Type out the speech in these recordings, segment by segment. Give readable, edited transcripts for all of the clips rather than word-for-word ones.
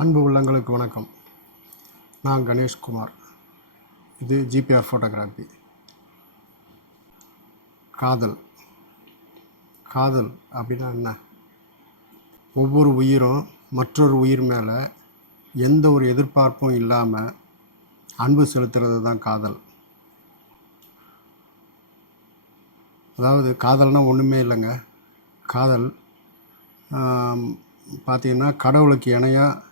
அன்பு உள்ளங்களுக்கு வணக்கம். நான் கணேஷ்குமார். இது ஜிபிஆர் ஃபோட்டோகிராஃபி. காதல் அப்படின்னா என்ன? ஒவ்வொரு உயிரும் மற்றொரு உயிர் மேலே எந்த ஒரு எதிர்பார்ப்பும் இல்லாமல் அன்பு செலுத்துறது தான் காதல். அதாவது காதல்னால் ஒன்றுமே இல்லைங்க. காதல் பார்த்திங்கன்னா கடவுளுக்கு இணையாக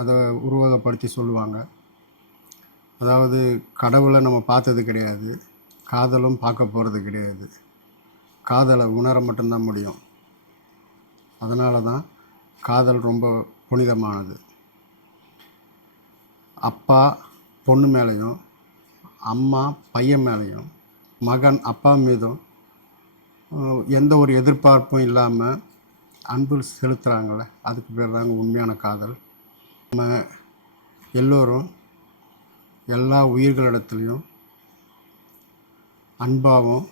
அதை உருவகப்படுத்தி சொல்லுவாங்க. அதாவது கடவுளை நம்ம பார்த்தது கிடையாது, காதலும் பார்க்க போகிறது கிடையாது. காதலை உணர மட்டும்தான் முடியும். அதனால தான் காதல் ரொம்ப புனிதமானது. அப்பா பொண்ணு மேலேயும், அம்மா பையன் மேலேயும், மகன் அப்பா மீதும் எந்த ஒரு எதிர்பார்ப்பும் இல்லாமல் அன்பு செலுத்துகிறாங்களே, அதுக்கு பேர் தாங்க உண்மையான காதல். நம்ம எல்லோரும் எல்லா உயிர்களிடத்துலையும் அன்பாகவும்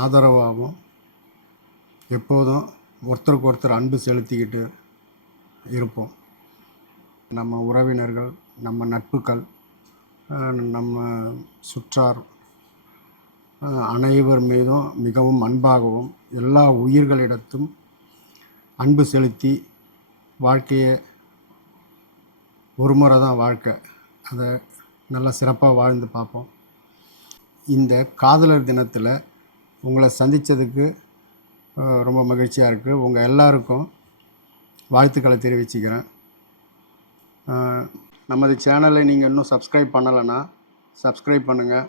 ஆதரவாகவும் எப்போதும் ஒருத்தருக்கு ஒருத்தர் அன்பு செலுத்திக்கிட்டு இருப்போம். நம்ம உறவினர்கள், நம்ம நட்புகள், நம்ம சுற்றார் அனைவர் மீதும் மிகவும் அன்பாகவும் எல்லா உயிர்களிடத்தும் அன்பு செலுத்தி வாழ்க்கையை ஒரு முறை தான் வாழ்க்கை, அதை நல்லா சிறப்பாக வாழ்ந்து பார்ப்போம். இந்த காதலர் தினத்தில் உங்களை சந்தித்ததுக்கு ரொம்ப மகிழ்ச்சியாக இருக்குது. உங்கள் எல்லாருக்கும் வாழ்த்துக்களை தெரிவிச்சுக்கிறேன். நமது சேனலை நீங்கள் இன்னும் சப்ஸ்கிரைப் பண்ணலைன்னா சப்ஸ்கிரைப் பண்ணுங்கள்.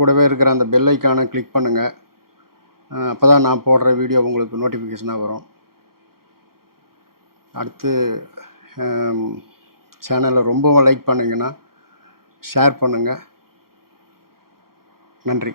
கூடவே இருக்கிற அந்த பெல் ஐக்கானை கிளிக் பண்ணுங்கள். அப்போ தான் நான் போடுற வீடியோ உங்களுக்கு நோட்டிஃபிகேஷனாக வரும். அடுத்து சேனலை ரொம்பவும் லைக் பண்ணிங்கன்னா ஷேர் பண்ணுங்கள். நன்றி.